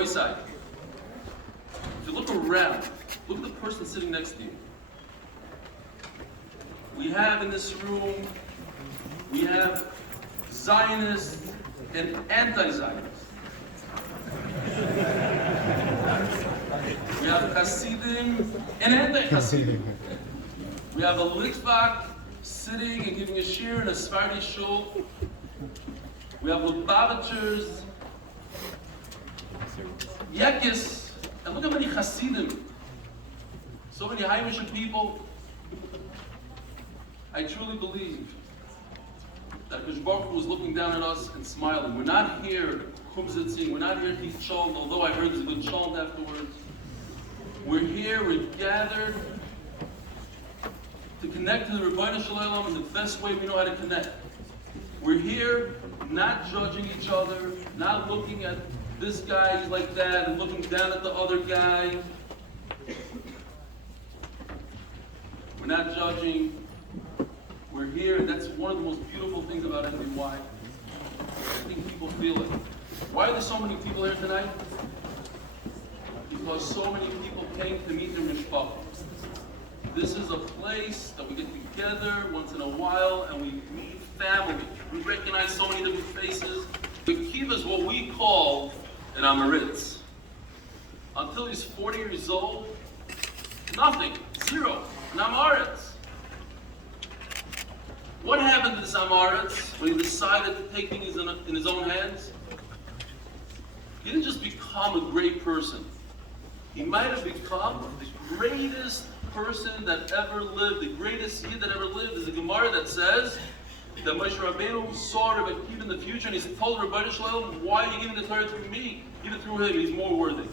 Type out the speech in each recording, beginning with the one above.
If you look around, look at the person sitting next to you. We have in this room, we have Zionists and anti-Zionists. We have Hasidim and anti-Hasidim. We have a Litvak sitting and giving a shiur in a Sephardi shul. We have Lubavitchers, Yekis, and look how many Hasidim. So many Haimish people. I truly believe that Hakadosh Baruch Hu was looking down at us and smiling. We're not here kumzitzing, we're not here to eat shalom, although I heard there's a good shalom afterwards. We're here, we're gathered to connect to the Rebbeinu Shalom in the best way we know how to connect. We're here not judging each other, not looking at this guy, he's like that, and looking down at the other guy. We're not judging. We're here, and that's one of the most beautiful things about MDY. I think people feel it. Why are there so many people here tonight? Because so many people came to meet their mishpachah. This is a place that we get together once in a while and we meet family. We recognize so many different faces. The kiva is what we call an amaritz. Until he's 40 years old, nothing, zero, an amaritz. What happened to this amaritz when he decided to take things in his own hands? He didn't just become a great person. He might have become the greatest person that ever lived. The greatest yid that ever lived is a Gemara that says that Moshe Rabbeinu saw Rabbi Akiva in the future and he told Rebbeinu Shalom, why are you giving the Torah through me? Give it through him, he's more worthy.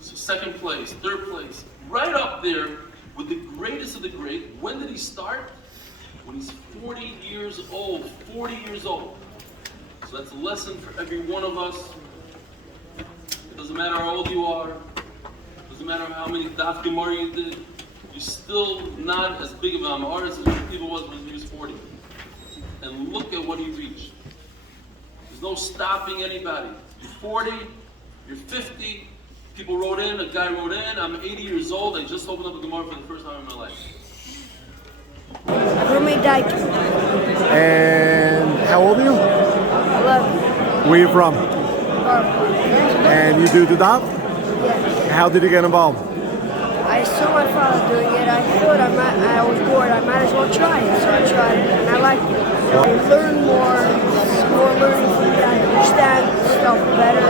So second place, third place, right up there with the greatest of the great. When did he start? When he's 40 years old, 40 years old. So that's a lesson for every one of us. It doesn't matter how old you are. It doesn't matter how many Daf Yomi you did. You're still not as big of an artist as Rabbi Akiva was when he was 40. And look at what he reached. There's no stopping anybody. You're 40, you're 50. People wrote in, a guy wrote in, I'm 80 years old, I just opened up a Gemara for the first time in my life. Mdy Cheer. And how old are you? 11. Where are you from? And you do the daf? Yes. How did you get involved? I saw my father doing it. I thought I was bored. I might as well try it. So I tried it and I liked it. I learned more learning from it. I understand stuff better.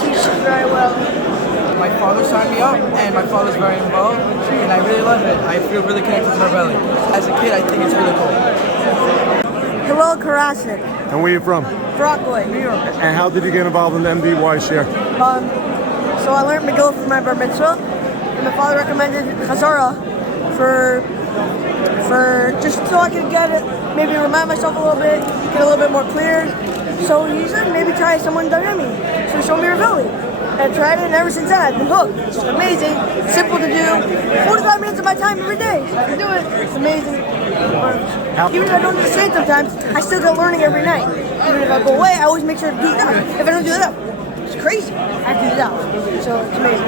Teach it very well. My father signed me up, and my father's very involved, and I really love it. I feel really connected to my belly. As a kid, I think it's really cool. Hillel Karasik. And where are you from? Broadway, New York. And how did you get involved in the Mdy Cheer? So I learned Megillah for my bar mitzvah, and my father recommended Chazara for just so I could get it, maybe remind myself a little bit, get a little bit more clear. So he said maybe try someone Mdy Cheer. So he showed me Ravilli. I tried it, and ever since then I've been hooked. It's amazing, simple to do. 45 minutes of my time every day, so I can do it. It's amazing. Even if I don't do the same sometimes, I still get learning every night. Even if I go away, I always make sure to do that. If I don't do that, it's crazy. I have to do that. So it's amazing.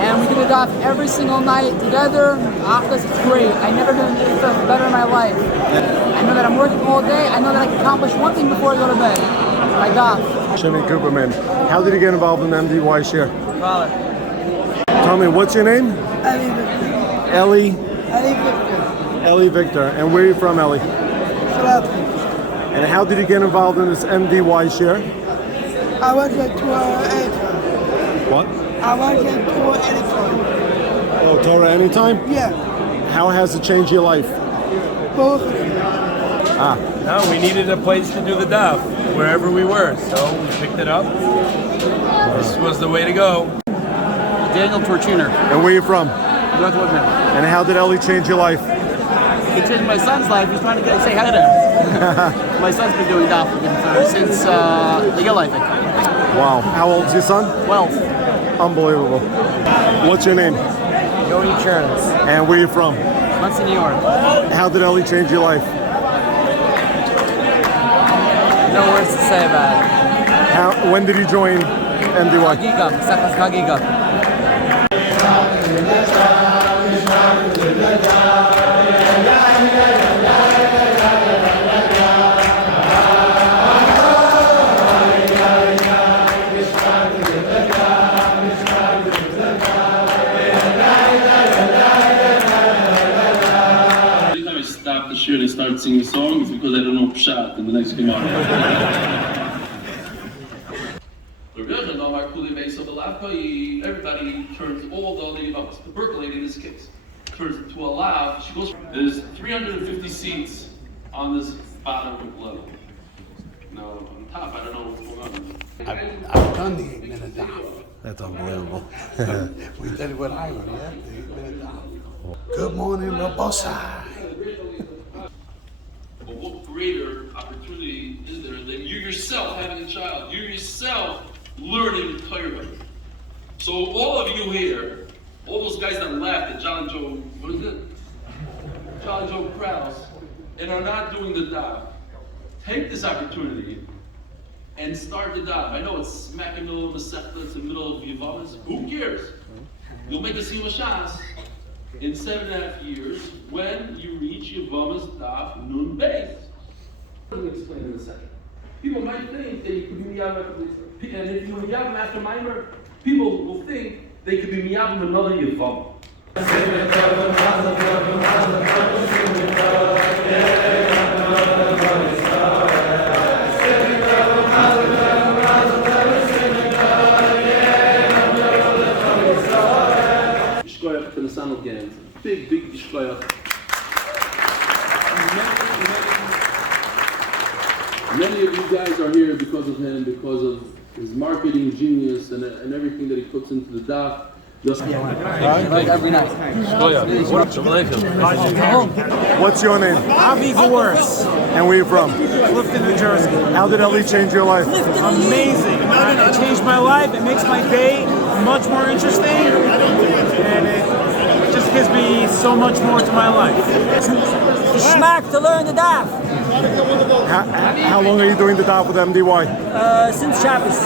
And we do the daf every single night together. Achas, it's great. I've never been better in my life. I know that I'm working all day. I know that I can accomplish one thing before I go to bed. My daf. Shimmy Cooperman. How did you get involved in the Mdy Cheer? Father. Tell me, what's your name? Ellie Victor. Ellie? Ellie Victor. And where are you from, Ellie? And how did you get involved in this Mdy Cheer? I went to editor. What? I went to anytime. Oh, Torah anytime? Yeah. How has it changed your life? Both. No, we needed a place to do the daf wherever we were, so we picked it up. This was the way to go. Daniel Tortuner. And where are you from? We went to one minute. And how did Ellie change your life? He changed my son's life. He's trying to say hi to him. My son's been doing Daf with him since Ligel, I think. Wow. How old is your son? 12. Unbelievable. What's your name? Mdy Cheer. And where are you from? Muncie, New York. How did Ellie change your life? No words to say about it. When did you join MDY? Chagiga. Second Chagiga. Stop the shir and start singing songs because I don't know pshat in the next Gemara. Everybody turns all the other yivamos. The Berkeley lady in this case turns into a lav. She goes. There's 350 seats on this bottom level. Now on top, I don't know what's going on. I've done the 8-minute daf. That's unbelievable. We did it with Ivan, yeah? The 8-minute daf. Good morning, Rabosai. But what greater opportunity is there than you yourself having a child, you yourself learning Torah? So all of you here, all those guys that laughed at John Joe, what is it? John Joe Krause, and are not doing the daf, take this opportunity and start the daf. I know it's smack in the middle of the Masechta, it's in the middle of Yavamas. Who cares? You'll make a Sima Shas in 7.5 years when you reach Yavamas daf Nun Beis. I'm going to explain in a second. People might think that you could be Miyam after this, and if you're Miyam after Maimer, people will think they could be Miyam another Yavam. Shkoyach to the son of Gans. Big Shkoyach. Many of you guys are here because of him, because of his marketing genius and everything that he puts into the daf. Just Every night. What's your name? Avi Gores, And where are you from? Clifton, New Jersey. How did Ellie change your life? Amazing. It changed my life. It makes my day much more interesting. And it just gives me so much more to my life. Schmack to learn the daf How long are you doing the daf with MDY? since Shabbos.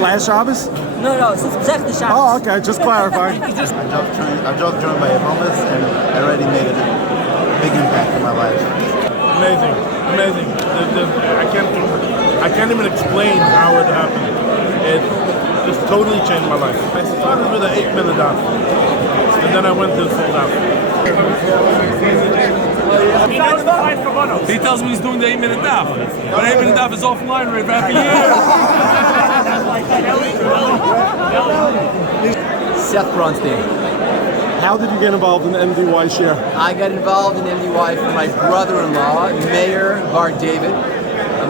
Last Shabbos? No, since the Shabbos. Oh, okay, just clarifying. I just joined by Yavamas and I already made a big impact in my life. Amazing. I can't even explain how it happened. It just totally changed my life. I started with an 8-minute daf, and then I went to the full daf. He tells me he's doing the 8-minute daf. But 8-minute daf is offline right back Seth Bronstein. How did you get involved in MDY Share? I got involved in MDY from my brother-in-law, Mayor Bar David,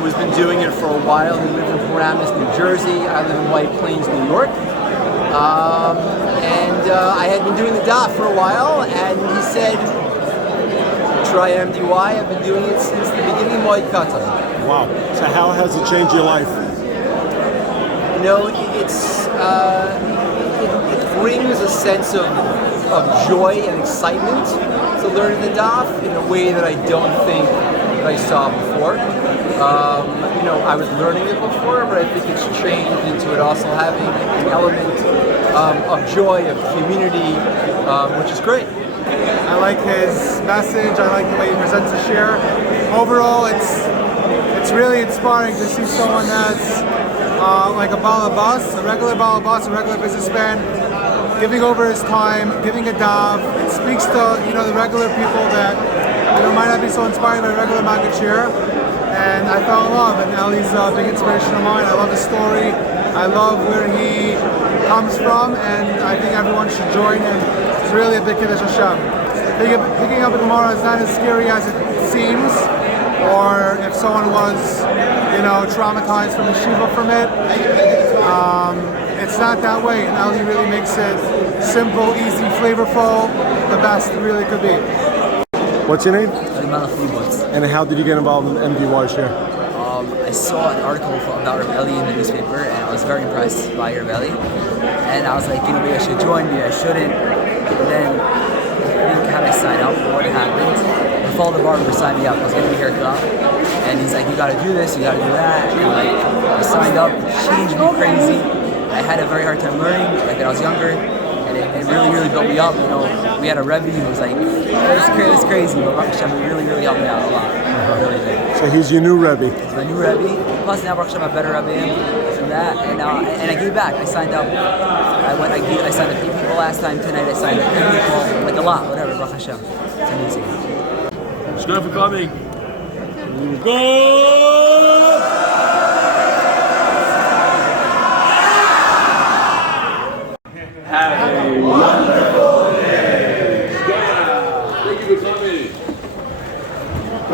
who's been doing it for a while. He lives in Paramus, New Jersey. I live in White Plains, New York. I had been doing the daf for a while, and he said, try MDY. I've been doing it since the beginning of my kata. Wow. So how has it changed your life? You know, it brings a sense of joy and excitement to learn the daf in a way that I don't think that I saw before. I was learning it before, but I think it's changed into it also having an element of joy, of community, which is great. I like his message. I like the way he presents the share. Overall, it's really inspiring to see someone that's like a balabas, a regular balabas, a regular businessman, giving over his time, giving a dav. It speaks to the regular people that might not be so inspired by regular Mdy Cheer. And I fell in love, and Ellie's a big inspiration of mine. I love his story. I love where he comes from, and I think everyone should join him. It's really a big Kiddush Hashem. Picking up a Gemara is not as scary as it seems, or if someone was, traumatized from the shiva from it. it's not that way. And Eli really makes it simple, easy, flavorful, the best it really could be. What's your name? I And how did you get involved in MDY Share? saw an article about Rav Eli in the newspaper, and I was very impressed by Rav Eli. And I was like, maybe I should join, maybe I shouldn't. And then I think how I sign up, what happened. I followed the barber signed me up. I was getting a haircut, and he's like, you got to do this, you got to do that. And I signed up, it changed me crazy. I had a very hard time learning, when I was younger. And it really built me up. We had a Rebbe who was like, it was crazy, but Baruch Hashem, it really helped me out a lot. Really did. So he's your new Rebbe. He's my new Rebbe. Plus now Baruch Hashem, I'm a better Rebbe from that. And I gave back. I signed up. I signed up 8 people last time. Tonight I signed up 10 people, like a lot, whatever. Baruch Hashem. It's amazing. It's good for coming. Go! Have